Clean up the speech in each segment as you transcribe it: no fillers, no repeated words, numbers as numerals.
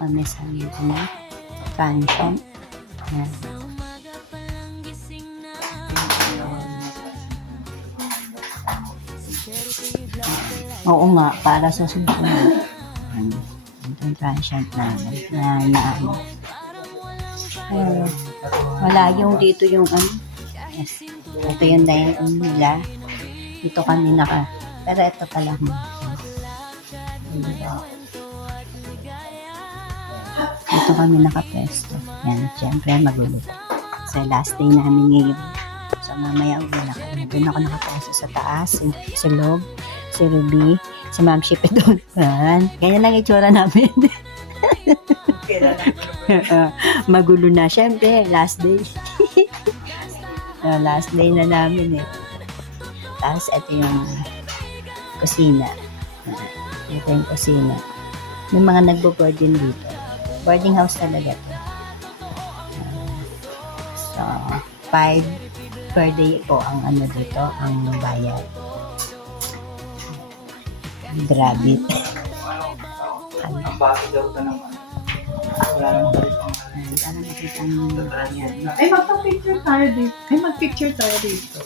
kami sa pension. Yan. Oo nga, para sa susunod. Ito yung pension namin. Wala yung dito yung yes. Ito yung dining nila. Dito kami pero ito pala. Dito kami nakapesto. Yan, syempre magulo. Sa last day namin ngayon. So mamaya uwi na kami. Doon ako nakapesto sa taas. Sa loob. Si Ruby. Si Ma'am Shipe doon. Ganyan lang itsura namin. Magulo na. Syempre, last day. Last day na namin eh. Tapos ito yung kusina. Ito yung kusina. May mga nagbo-board din dito. Boarding house talaga to. So, 5 per day po ang dito, ang bayad. Grabe. Ang bakit daw ito naman. Wala naman Para makita nyo yan. Ay, magpa-picture tayo dito. Ay, mag-picture tayo dito.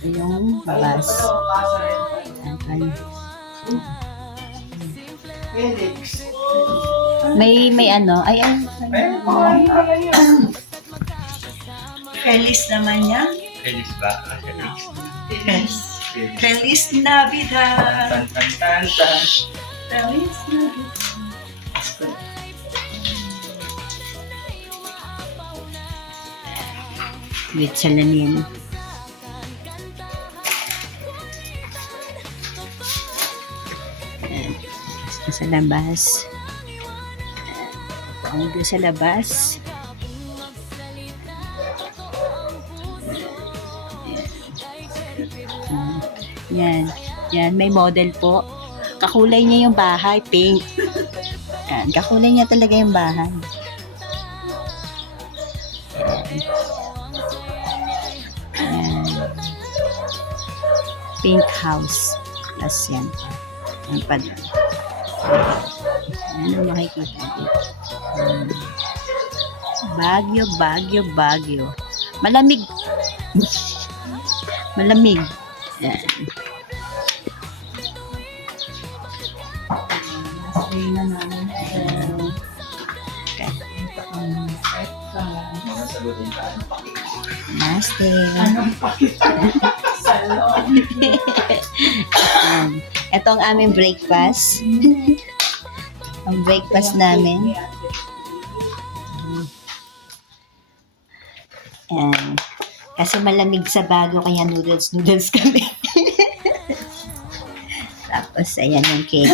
Yung bus. Felix. May Feliz naman yan. Felix ba? Feliz. Feliz Navidad. Tan. Feliz Navidad. with salamin. Sa labas. Ang doon sa labas. Yan. Yan, may model po. Kakulay niya yung bahay, pink. Yan, kakulay niya talaga yung bahay. Yan. Pink house. Plus yan. Ang pad. Ano makikita dito? Bagyo. Malamig. Malamig. Yan. Stay na namin. Okay. Sagutin ka. Namaste. Anong salon? Ito ang aming breakfast. Ang breakfast namin. Yan. Kasi malamig sa Baguio, kaya noodles kami. Tapos, ayan yung cake.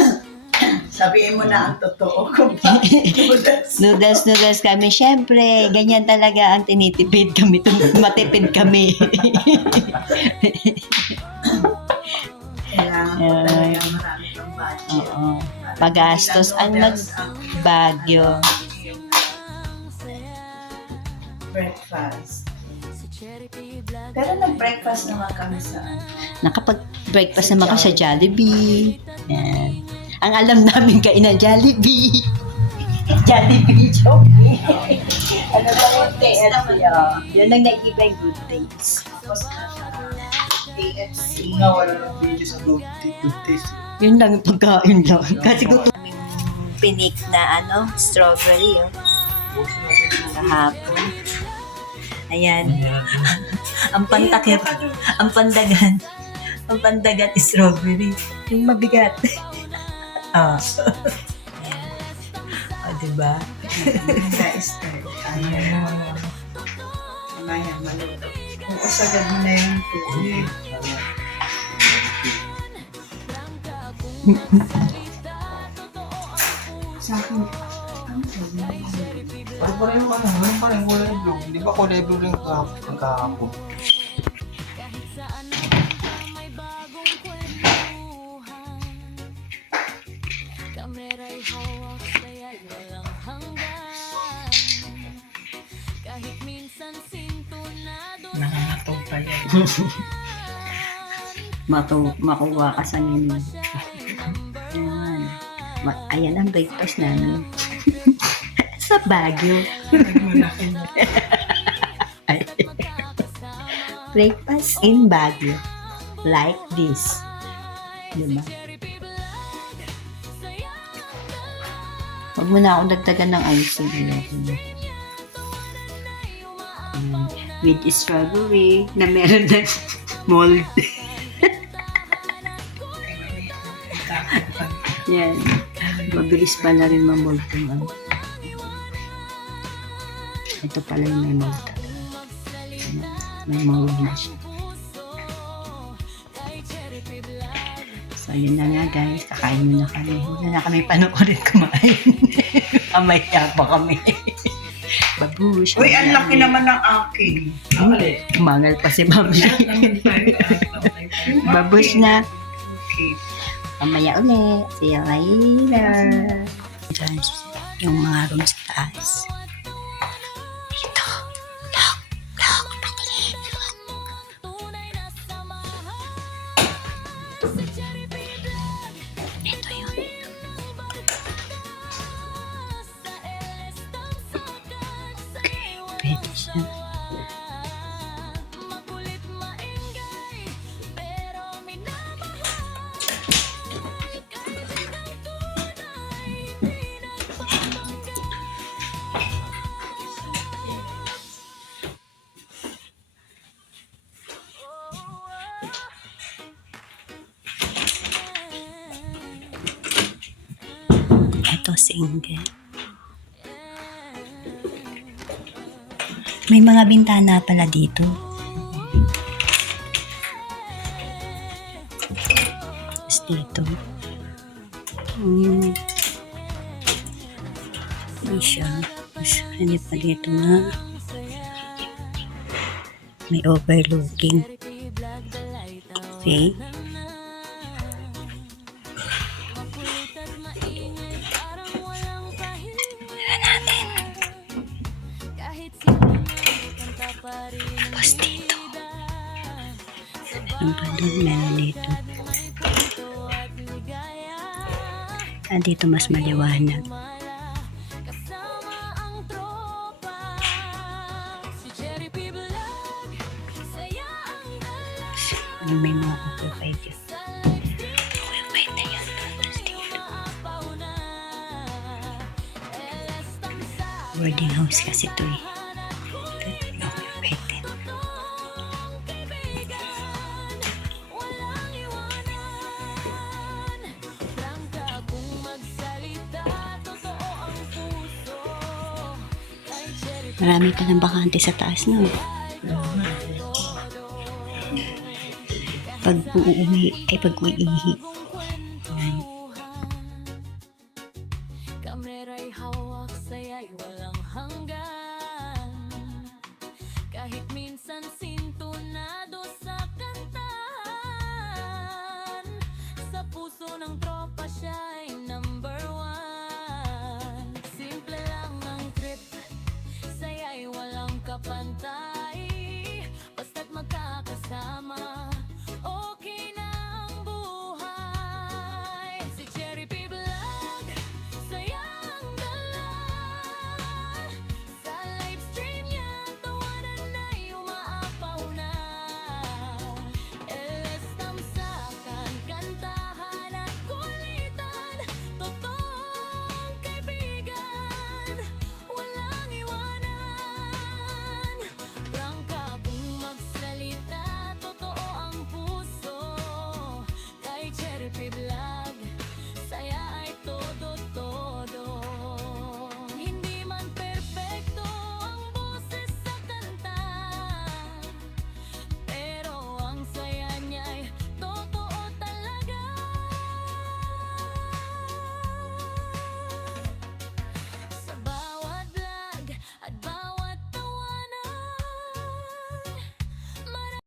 Sabihin mo na ang totoo kung Noodles kami. Syempre, ganyan talaga ang tinitipid kami. Matipid kami. kailangan ko talaga marami kang budget. Oo. Pagastos ang Baguio. Breakfast. Pero nag-breakfast naman kami sa Nakapag-breakfast naman ka sa Jollibee. Yan. Ang alam namin kainan Jollibee. Jollibee, Jollibee. Ano ba yung TLC? Yun ang nag-iba yung good things. KFC. Nga wala ng video sa good taste. Yun lang yung pagkain lang. Kasi gusto kaming pinik na strawberry sa hapon. Ayan. Ang pantakip, ang pandagat is strawberry. Yung mabigat. Diba? Guys, mamaya maluto. Kung usagad mo na yung tubig. Sa akin, Pare-pareho ka na. Ano pa rin kulay blue? Di ba kulay blue rin kahapon? nangangatog pa yan. makuha ka sa menu. Ayan. Ayan ang breakfast namin. Sa Baguio. Nagmalaki na. Ay. Breakfast in Baguio. Like this. Diba? Huwag mo na akong dagdagan ng icing. With strawberry na meron ng mold. Yan. Mabilis pala rin ma-mold yung ano. Ito pala yung may mold. May mold na siya. So, yun na nga guys. Kakain muna kami. Hindi na kami panoorin kumain. Kamaya pa kami. Babush. Uy, ang laki naman ng akin. Umangal pa si Babush. Babush na. Okay. Mamaya ulit. See you later. Guys, yung mga room sa taas. Dito. Lock. Paklit. Ito yun. Okay, pwede siya. Ito single. May mga bintana pala dito. Tapos dito. Hindi siya. Tapos hindi pa dito na may overlooking. Okay. Tapos dito. Meron pa doon, meron dito. Dito mas maliwanag. May mga kupupay dyan. Kupupay na yan. Tapos dito. Boarding house kasi ito eh. Marami pa ng bakante sa taas na. Pag uuwi, ay pag uiihi. Ayan. Kamera'y hawak saya'y walang hanggan. Kahit minsan sintonado sa kantahan. Sa puso ng tropa siya